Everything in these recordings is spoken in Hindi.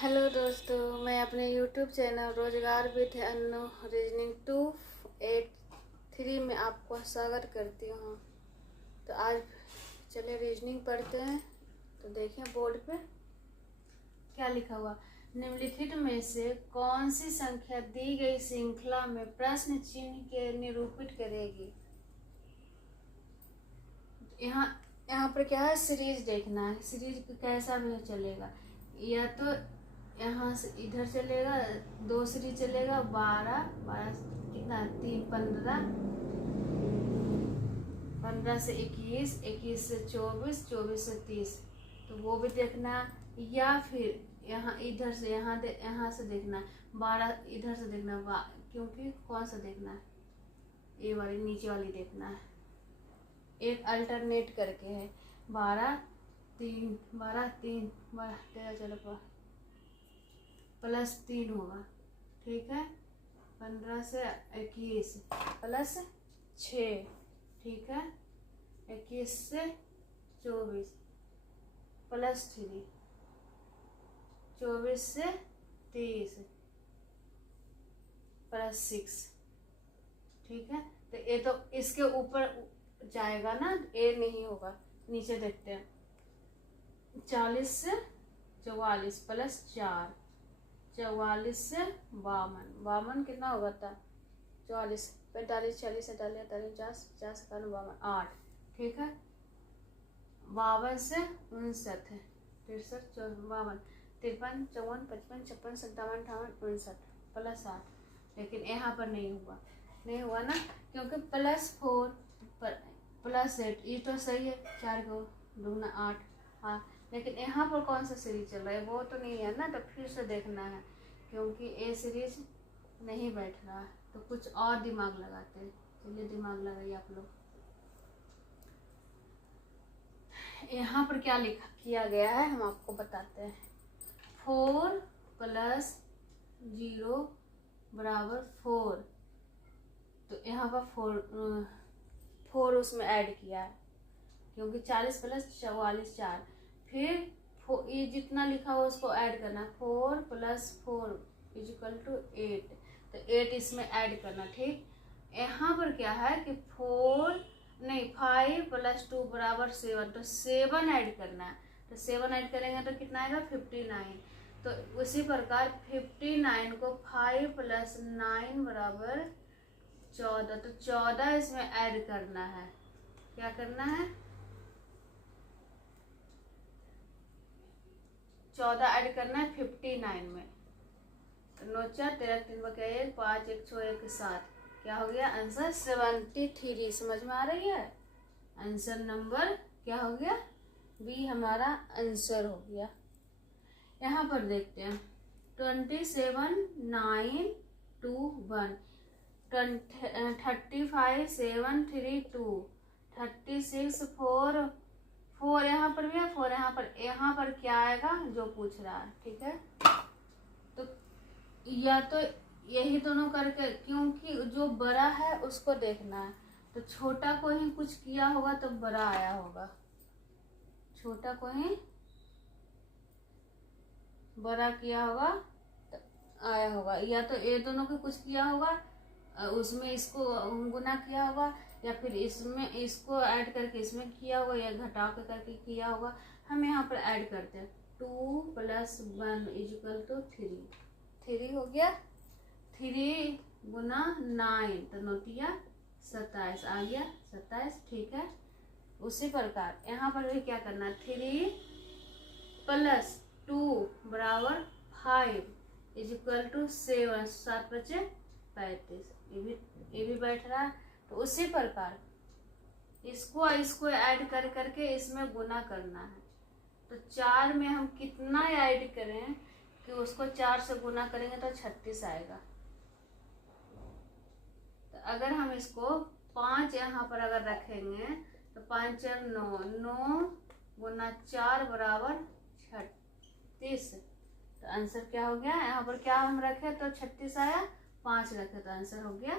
हेलो दोस्तों, मैं अपने यूट्यूब चैनल रोजगार विद अन्नू रीजनिंग 283 में आपका स्वागत करती हूँ। तो आज चले रीजनिंग पढ़ते हैं। तो देखें बोर्ड पे क्या लिखा हुआ। निम्नलिखित में से कौन सी संख्या दी गई श्रृंखला में प्रश्न चिन्ह के निरूपित करेगी। यहाँ पर क्या है, सीरीज देखना है। सीरीज कैसा भी चलेगा, या तो यहाँ से इधर चलेगा, दो सीरीज चलेगा, 12 12 कितना 3 15 15 से 21 21 से 24 24 से 30, तो वो भी देखना। या फिर यहाँ इधर से यहाँ से देखना 12, इधर से देखना क्योंकि कौन सा देखना है, ये वाली नीचे वाली देखना है। एक अल्टरनेट करके है 12 3 12 3 12 13 14 +3 होगा, ठीक है। 15 से 21 +6, ठीक है। 21 से 24 +3, 24 से 30 +6, ठीक है। तो ये तो इसके ऊपर जाएगा ना, ए नहीं होगा। नीचे देखते हैं 40 से 44 +4, 44 से 52 कितना होगा था, 44 45 46 47 48 50 51 52 8, ठीक है। 52 से 59 है, 63 54 53 54 55 56 57 58 59 +8। लेकिन यहाँ पर नहीं हुआ ना, क्योंकि +4 +8 ये तो सही है, 4 को 2 8। हाँ, लेकिन यहाँ पर कौन सा सीरीज चल रहा है वो तो नहीं है ना, तो फिर से देखना है, क्योंकि ए सीरीज नहीं बैठ रहा है। तो कुछ और दिमाग लगाते हैं। चलिए दिमाग लगाइए आप लोग। यहाँ पर क्या लिखा किया गया है हम आपको बताते हैं। 4 + 0 = 4, तो यहाँ पर 4 उसमें ऐड किया है, क्योंकि 40 + 44 4। फिर ये जितना लिखा हुआ उसको ऐड करना, 4 + 4 = 8, तो 8 इसमें ऐड करना, ठीक। यहाँ पर क्या है कि 5 + 2 = 7, तो 7 ऐड करना है। तो 7 ऐड करेंगे तो कितना आएगा 59। तो उसी प्रकार 59 को 5 + 9 = 14, तो 14 इसमें ऐड करना है। क्या करना है, 14 ऐड करना है 59 में। 9 4 13 3 1 5 1 6 1 7, क्या हो गया आंसर 73। समझ में आ रही है। आंसर नंबर क्या हो गया, बी हमारा आंसर हो गया। यहाँ पर देखते हैं 27 9 2 1, 35 7 3 2, 36 4 4, यहाँ पर भी है 4, यहाँ पर क्या आएगा जो पूछ रहा है, ठीक है। तो या तो यही दोनों करके, क्योंकि जो बड़ा है उसको देखना है, तो छोटा को ही कुछ किया होगा तो बड़ा आया होगा, छोटा को ही बड़ा किया होगा तो आया होगा। या तो ये दोनों को कुछ किया होगा, उसमें इसको गुना किया होगा, या फिर इसमें इसको ऐड करके इसमें किया होगा, या घटा के करके किया होगा। हम यहाँ पर ऐड करते हैं 2 + 1 = 3, 3 हो गया। 3 × 9, तो 9 × 27 आ गया 27, ठीक है। उसी प्रकार यहाँ पर भी क्या करना है, 3 + 2 = 5 = 7, 7 × 5 = 35, ये भी बैठ रहा है। तो उसी प्रकार इसको ऐड करके इसमें गुना करना है। तो 4 में हम कितना ऐड करें कि उसको 4 से गुना करेंगे तो 36 आएगा। तो अगर हम इसको 5 यहाँ पर अगर रखेंगे तो 5 4 9, 9 × 4 = 36। तो आंसर क्या हो गया, यहाँ पर क्या हम रखे तो 36 आया, 5 रखे तो आंसर हो गया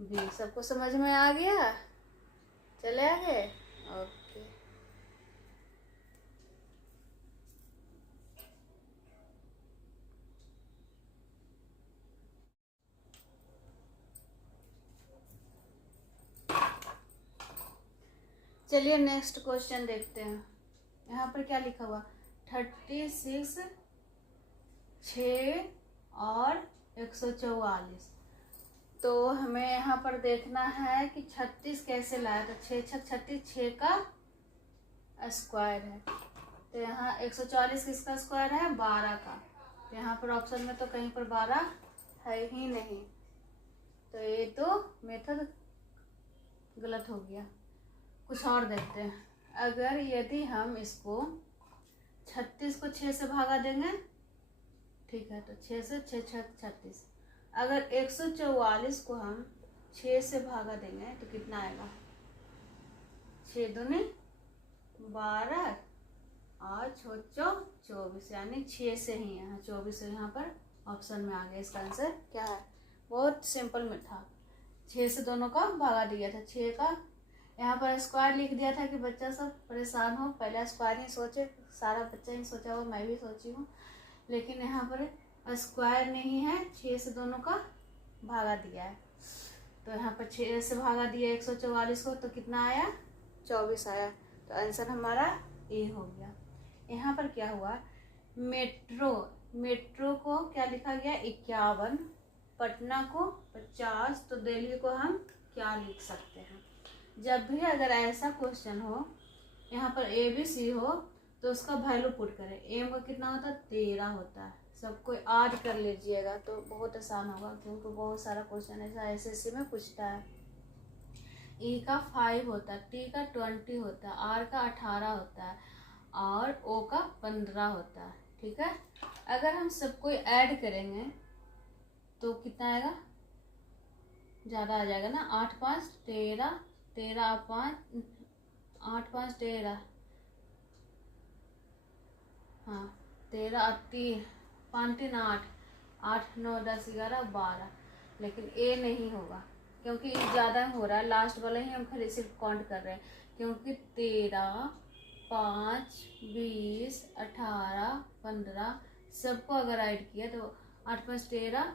बी। सबको समझ में आ गया, चले आगे। ओके। चलिए नेक्स्ट क्वेश्चन देखते हैं। यहाँ पर क्या लिखा हुआ, 36, 6 और 144। तो हमें यहाँ पर देखना है कि 36 कैसे लाया। तो 6 6 36, 6 का स्क्वायर है। तो यहाँ 144 किसका स्क्वायर है, 12 का। तो यहाँ पर ऑप्शन में तो कहीं पर 12 है ही नहीं, तो ये तो मेथड गलत हो गया। कुछ और देखते हैं। अगर यदि हम इसको 36 को 6 से भागा देंगे, ठीक है, तो 6 से 6 6 36। अगर 144 को हम 6 से भागा देंगे तो कितना आएगा, 6 दूनी 12 और 6 24, यानी 6 से ही यहाँ 24 यहाँ पर ऑप्शन में आ गया। इसका आंसर क्या है, बहुत सिंपल में था। 6 से दोनों का भागा दिया था, 6 का यहाँ पर स्क्वायर लिख दिया था कि बच्चा सब परेशान हो, पहले स्क्वायर ही सोचे, सारा बच्चा ही सोचा हो, मैं भी सोची हूँ, लेकिन यहाँ पर स्क्वायर नहीं है, 6 से दोनों का भागा दिया है। तो यहाँ पर 6 से भागा दिया 144 को, तो कितना आया, 24 आया। तो आंसर हमारा ए हो गया। यहाँ पर क्या हुआ, मेट्रो को क्या लिखा गया, 51, पटना को 50, तो दिल्ली को हम क्या लिख सकते हैं। जब भी अगर ऐसा क्वेश्चन हो, यहाँ पर ए बी सी हो, तो उसका वैल्यू पुट करें। एम का कितना होता है, 13 होता है। सबको ऐड कर लीजिएगा तो बहुत आसान होगा, क्योंकि बहुत सारा क्वेश्चन ऐसा एसएससी में पूछता है। ई का 5 होता है, टी का 20 होता है, आर का 18 होता है और ओ का 15 होता है। ठीक है, अगर हम सबको ऐड करेंगे तो कितना आएगा, ज़्यादा आ जाएगा ना। 8 5 13, 13 5 8 5 13, हाँ 13 और 3 5 3 8 8 9 10 11 12। लेकिन ए नहीं होगा, क्योंकि ये ज़्यादा हो रहा है। लास्ट वाला ही हम खाली सिर्फ काउंट कर रहे हैं, क्योंकि 13 5 20 18 15 सबको अगर ऐड किया तो 8 5 13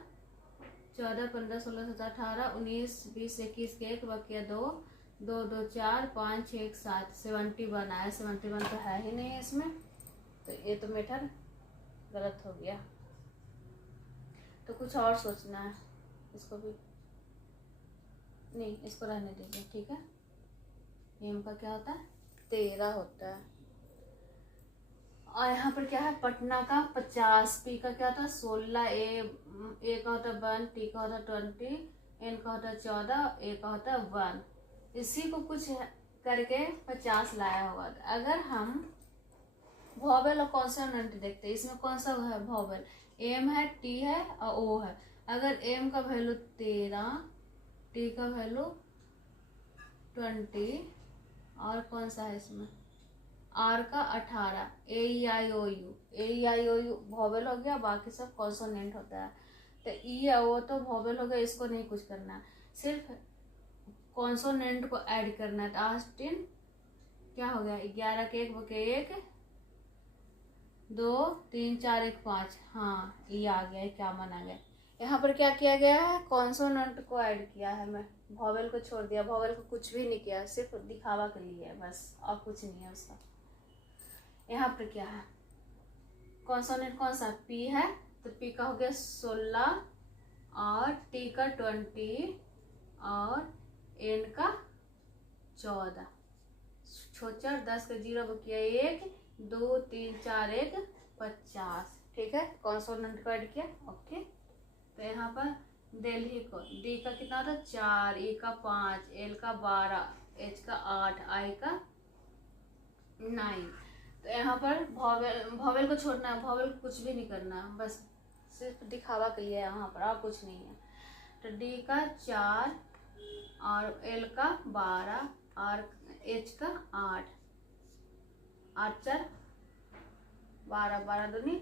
14 15 16 17 18 19 20 21 के 1 बकिया 2 2 2 4 5 6 7 71 आया। 71 तो है ही नहीं इसमें, तो ये तो मेथड गलत हो गया। तो कुछ और सोचना है, इसको भी नहीं, इसको रहने दीजिए। ठीक है, एम का क्या होता है, 13 होता है। और यहाँ पर क्या है, पटना का 50, पी का क्या होता है 16, ए का होता है 1, टी का होता है 20, एन का होता है 14, ए का होता है 1। इसी को कुछ करके 50 लाया होगा। अगर हम वॉवेल और कॉन्सोनेंट देखते हैं, इसमें कौन सा है वॉवेल, एम है, टी है और ओ है। अगर एम का वैल्यू 13, टी का वैल्यू 20 और कौन सा है इसमें, आर का 18, ए ई आई ओ यू वॉवेल हो गया, बाकी सब कॉन्सोनेंट होता है। तो ई है वो तो वॉवेल हो गया, इसको नहीं कुछ करना है, सिर्फ कॉन्सोनेंट को ऐड करना है। तो 18 क्या हो गया, 11 के 1 बके 1 2 3 4 1 5, हाँ ये आ गया, 51 आ गया। यहाँ पर क्या किया गया है, कॉन्सोनेंट को ऐड किया है, मैं वॉवेल को छोड़ दिया, वॉवेल को कुछ भी नहीं किया, सिर्फ दिखावा के लिए है बस, और कुछ नहीं है उसका। यहाँ पर क्या है, कॉन्सोनेंट कौन सा, पी है, तो पी का हो गया 16 और टी का 20 और एन का 14, छोचर 10 का 0 बकिया 1 2 3 4 1 50। ठीक है, कॉन्सोनेंट को ऐड किया, ओके। तो यहाँ पर दिल्ली को, डी का कितना होता है 4, ई का 5, एल का 12, एच का 8, आई का 9। तो यहाँ पर वॉवेल को छोड़ना है, वॉवेल को कुछ भी नहीं करना, बस सिर्फ दिखावा के लिए यहाँ पर, और कुछ नहीं है। तो डी का 4 और एल का 12 और एच का 8, 8 4 12, 12 दूनी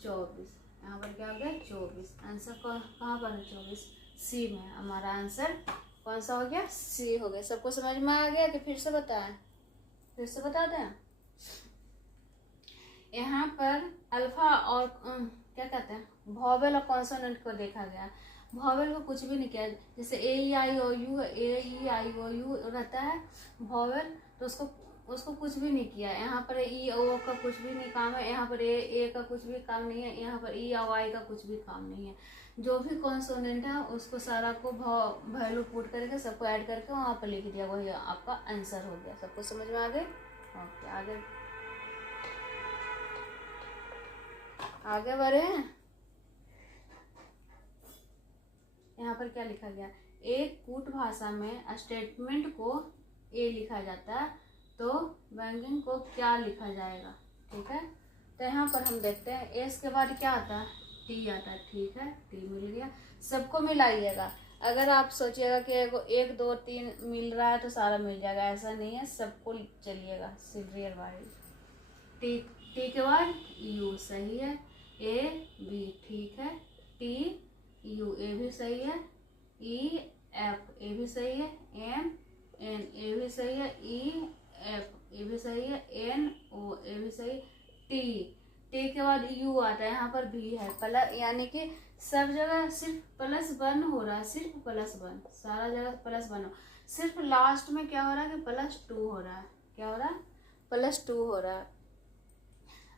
24। यहाँ पर क्या हो गया 24। आंसर कहाँ पर है, 24 सी में। हमारा आंसर कौन सा हो गया, सी हो गया। सबको समझ में आ गया कि फिर से बताएं, फिर से बता दें। यहाँ पर अल्फा और क्या कहते हैं, वॉवेल और कॉन्सोनेंट को देखा गया। वॉवेल को कुछ भी नहीं किया, जैसे ए ई आई ओ यू रहता है वॉवेल, तो उसको कुछ भी नहीं किया। यहाँ पर ई ओ का कुछ भी नहीं काम है, यहाँ पर ए का कुछ भी काम नहीं है, यहाँ पर ई और आई का कुछ भी काम नहीं है। जो भी कॉन्सोनेंट है उसको सारा को वैल्यू पुट करके सबको ऐड करके वहाँ पर लिख दिया, वही आपका आंसर हो गया। सबको समझ में आ गए? ओके, आगे बढ़े। यहाँ पर क्या लिखा गया? एक कूट भाषा में स्टेटमेंट को ए लिखा जाता है तो व्यंजन को क्या लिखा जाएगा? ठीक है, तो यहाँ पर हम देखते हैं एस के बाद क्या आता है? टी आता है। ठीक है, टी मिल गया। सबको मिलाइएगा। अगर आप सोचिएगा कि एक दो तीन मिल रहा है तो सारा मिल जाएगा, ऐसा नहीं है, सबको चलिएगा सीरियल वाइज। टी के बाद यू सही है, ए बी ठीक है, टी यू ए भी सही है, ई एफ ए भी सही है, एम एन ए भी सही है, ई एफ ए भी सही है, एन ओ ए भी सही, टी के बाद यू आता है। यहाँ पर भी है प्लस, यानी कि सब जगह सिर्फ प्लस वन हो रहा है, सिर्फ प्लस वन, सारा जगह प्लस वन हो। सिर्फ लास्ट में क्या हो रहा है कि प्लस टू हो रहा है। क्या हो रहा है? प्लस टू हो रहा है।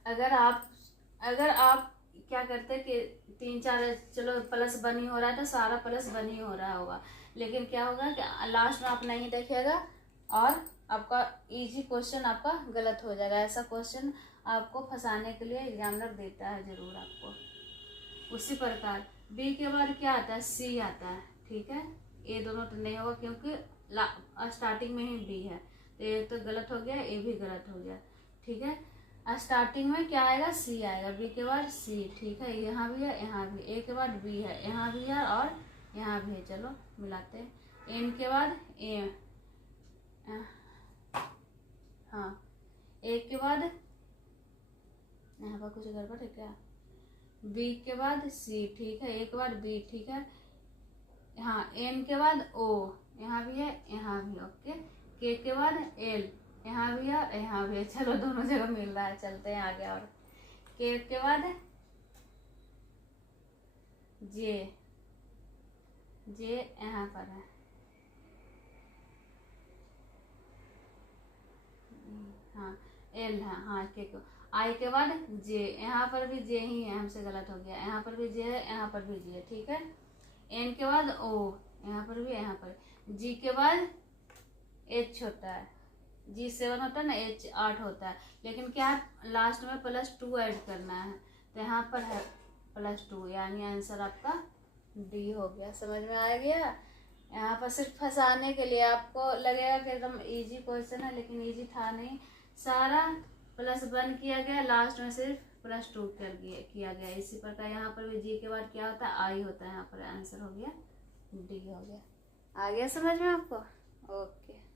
अगर आप क्या करते कि तीन चार, चलो प्लस वन ही हो रहा है तो सारा प्लस वन ही हो रहा होगा, लेकिन क्या होगा कि लास्ट में आप नहीं देखिएगा और आपका इजी क्वेश्चन आपका गलत हो जाएगा। ऐसा क्वेश्चन आपको फंसाने के लिए एग्जामिनर देता है जरूर आपको। उसी प्रकार बी के बाद क्या आता है? सी आता है। ठीक है, ए दोनों तो नहीं होगा क्योंकि स्टार्टिंग में ही बी है, तो ए तो गलत हो गया, ए भी गलत हो गया। ठीक है, स्टार्टिंग में क्या आएगा? सी आएगा, बी के बाद सी। ठीक है, यहाँ भी है, यहाँ भी, ए के बाद बी है, यहाँ भी है और यहाँ भी है। चलो मिलाते हैं। एन के बाद ए, हाँ, ए के बाद यहाँ पर कुछ गड़बड़ है क्या? बी के बाद सी। ठीक है, ए के बाद बी। ठीक है, हाँ, एन के बाद ओ, यहाँ भी है, यहाँ भी। ओके, के के बाद एल, यहाँ भी है, यहाँ भी है। चलो दोनों जगह मिल रहा है, चलते हैं आगे। और के बाद जे, जे यहाँ पर है, हाँ, एल है, हाँ, के को। आई के बाद जे, यहाँ पर भी जे ही है, हमसे गलत हो गया, यहाँ पर भी जे है, यहाँ पर भी जे है। ठीक है, एन के बाद ओ, यहाँ पर भी, यहाँ पर। जी के बाद एच होता है, जी 7 होता है ना, एच 8 होता है, लेकिन क्या लास्ट में प्लस टू ऐड करना है, तो यहाँ पर है प्लस टू, यानी आंसर आपका डी हो गया। समझ में आ गया? यहाँ पर सिर्फ फंसाने के लिए, आपको लगेगा कि एकदम इजी क्वेश्चन है, लेकिन इजी था नहीं। सारा प्लस वन किया गया, लास्ट में सिर्फ प्लस टू किया गया। इसी प्रकार यहाँ पर भी जी के बाद क्या होता है? आई होता है। यहाँ पर आंसर हो गया डी हो गया। आ गया समझ में आपको? ओके।